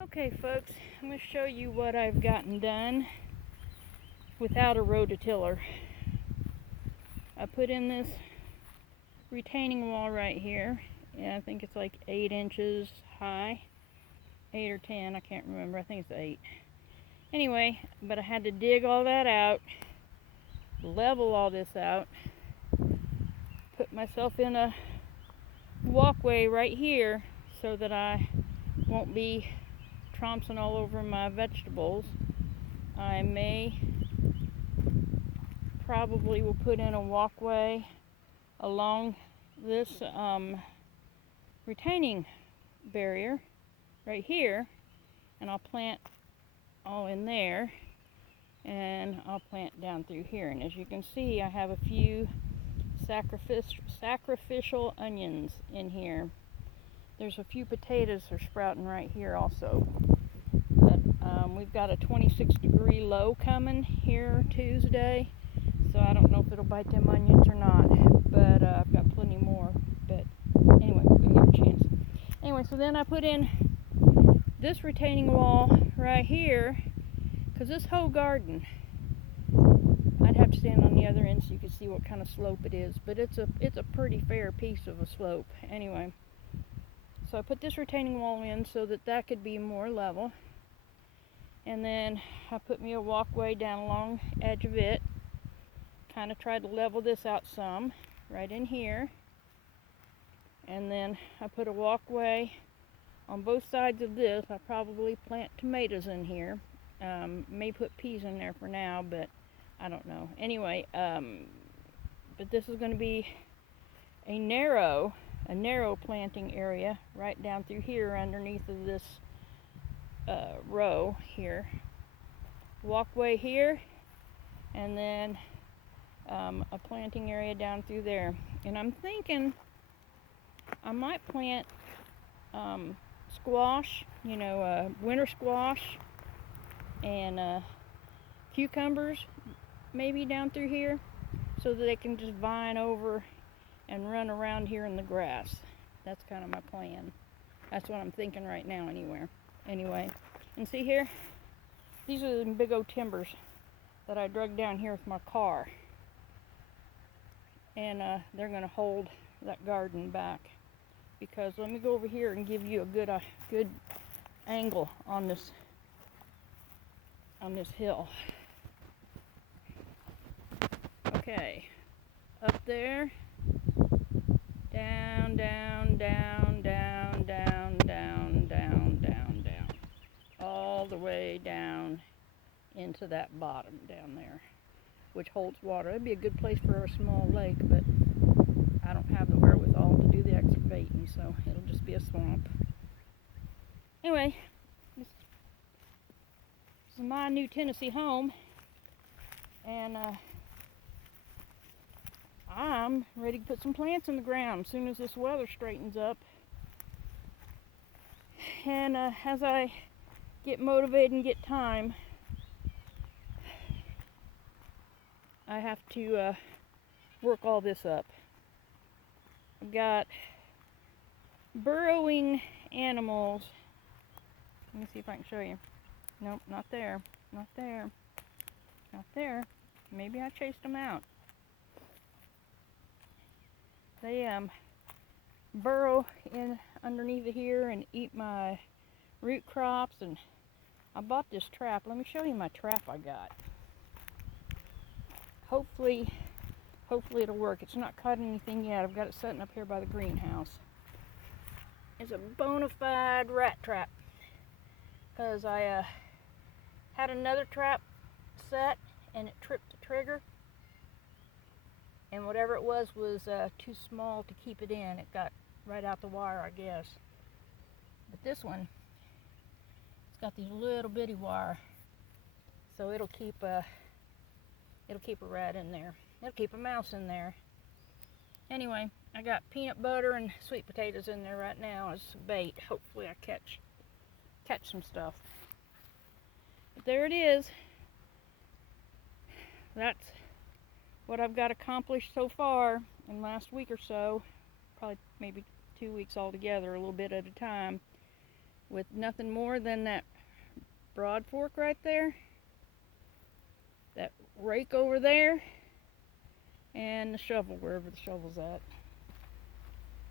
Okay folks, I'm going to show you what I've gotten done without a rototiller. I put in this retaining wall right here, and I think it's like 8 inches high, 8 or 10, I can't remember, I think it's 8. Anyway, but I had to dig all that out, level all this out, put myself in a walkway right here so that I won't be trouncing all over my vegetables. I probably will put in a walkway along this retaining barrier right here, and I'll plant all in there, and I'll plant down through here. And as you can see, I have a few sacrificial onions in here. There's a few potatoes that are sprouting right here also. But we've got a 26-degree low coming here Tuesday, so I don't know if it'll bite them onions or not. But I've got plenty more. But anyway, we're gonna give it a chance. Anyway, so then I put in this retaining wall right here, because this whole garden, I'd have to stand on the other end so you can see what kind of slope it is. But it's a pretty fair piece of a slope. Anyway. So I put this retaining wall in so that could be more level. And then I put me a walkway down along the edge of it. Kind of tried to level this out some, right in here. And then I put a walkway on both sides of this. I probably plant tomatoes in here. May put peas in there for now, but I don't know. Anyway, but this is going to be a narrow planting area right down through here underneath of this row here. Walkway here, and then a planting area down through there. And I'm thinking I might plant squash, winter squash, and cucumbers maybe down through here, so that they can just vine over and run around here in the grass. That's kind of my plan. That's what I'm thinking right now anyway. And see here, these are the big old timbers that I drug down here with my car. And they're going to hold that garden back. Because let me go over here and give you a good angle on this hill. Okay, up there. Down, down, down, down, down, down, down, down, down. All the way down into that bottom down there, which holds water. It'd be a good place for a small lake, but I don't have the wherewithal to do the excavating, so it'll just be a swamp. Anyway, this is my new Tennessee home, and I'm ready to put some plants in the ground as soon as this weather straightens up. And as I get motivated and get time, I have to work all this up. I've got burrowing animals. Let me see if I can show you. Nope, not there. Not there. Not there. Maybe I chased them out. They burrow in underneath of here and eat my root crops. And I bought this trap. Let me show you my trap I got. Hopefully it'll work. It's not caught anything yet. I've got it setting up here by the greenhouse. It's a bona fide rat trap, because I had another trap set and it tripped the trigger. And whatever it was too small to keep it in. It got right out the wire, I guess. But this one, it's got these little bitty wire, so it'll keep a rat in there. It'll keep a mouse in there. Anyway, I got peanut butter and sweet potatoes in there right now as bait. Hopefully I catch some stuff. But there it is. That's what I've got accomplished so far in the last week or so, probably maybe 2 weeks altogether, a little bit at a time. with nothing more than that broad fork right there, that rake over there, and the shovel wherever the shovel's at.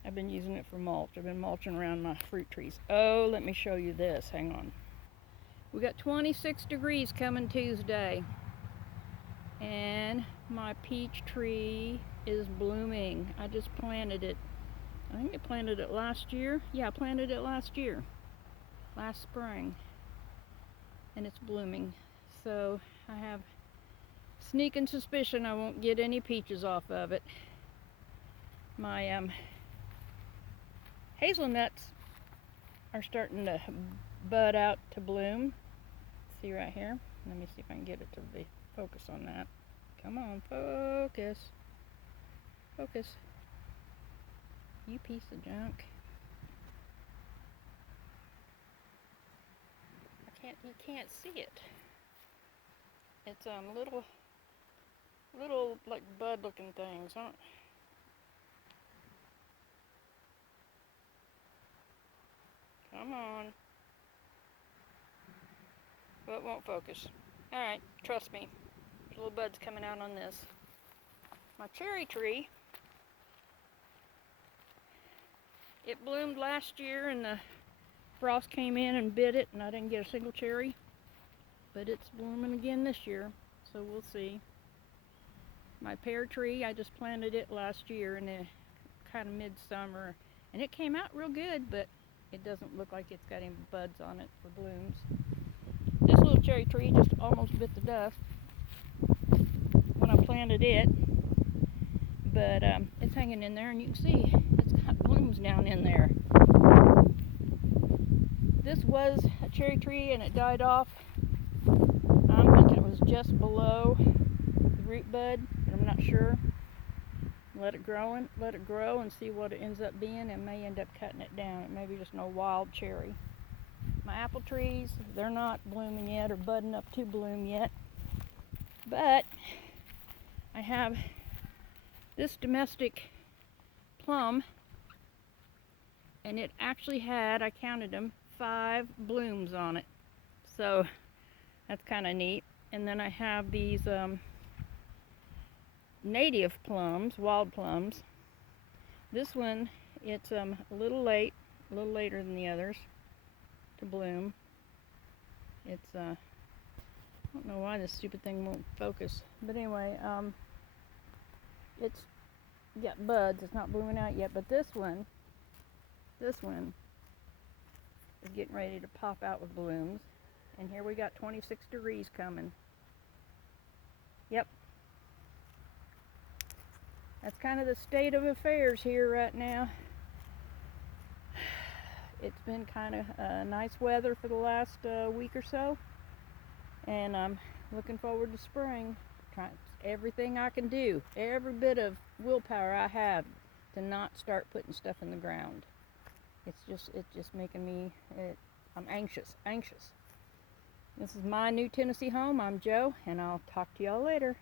I've been using it for mulch. I've been mulching around my fruit trees. Oh, let me show you this. Hang on. We got 26 degrees coming Tuesday, and my peach tree is blooming. I just planted it. I think I planted it last year. Yeah, I planted it last year, last spring, and it's blooming. So I have sneaking suspicion I won't get any peaches off of it. My hazelnuts are starting to bud out to bloom. See right here? Let me see if I can get it to be focus on that. Come on, focus. Focus. You piece of junk. You can't see it. It's little like bud looking things, huh? Come on. Well, it won't focus. Alright, trust me. Little buds coming out on this. My cherry tree, it bloomed last year and the frost came in and bit it and I didn't get a single cherry. But it's blooming again this year, so we'll see. My pear tree, I just planted it last year in the kind of midsummer, and it came out real good, but it doesn't look like it's got any buds on it for blooms. This little cherry tree just almost bit the dust when I planted it, but it's hanging in there, and you can see it's got blooms down in there. This was a cherry tree and it died off. I'm thinking it was just below the root bud, but I'm not sure. Let it grow and see what it ends up being, and may end up cutting it down. It may be just no wild cherry. My apple trees, they're not blooming yet or budding up to bloom yet, but I have this domestic plum, and it actually had, I counted them, 5 blooms on it, so that's kind of neat. And then I have these native plums, wild plums. This one, it's a little later than the others to bloom. It's I don't know why this stupid thing won't focus, but anyway, it's got buds. It's not blooming out yet, but this one is getting ready to pop out with blooms. And here we got 26 degrees coming. Yep. That's kind of the state of affairs here right now. It's been kind of nice weather for the last week or so, and I'm looking forward to spring. Trying everything I can do, every bit of willpower I have to not start putting stuff in the ground. It's just making me, I'm anxious. This is my new Tennessee home. I'm Jo, and I'll talk to y'all later.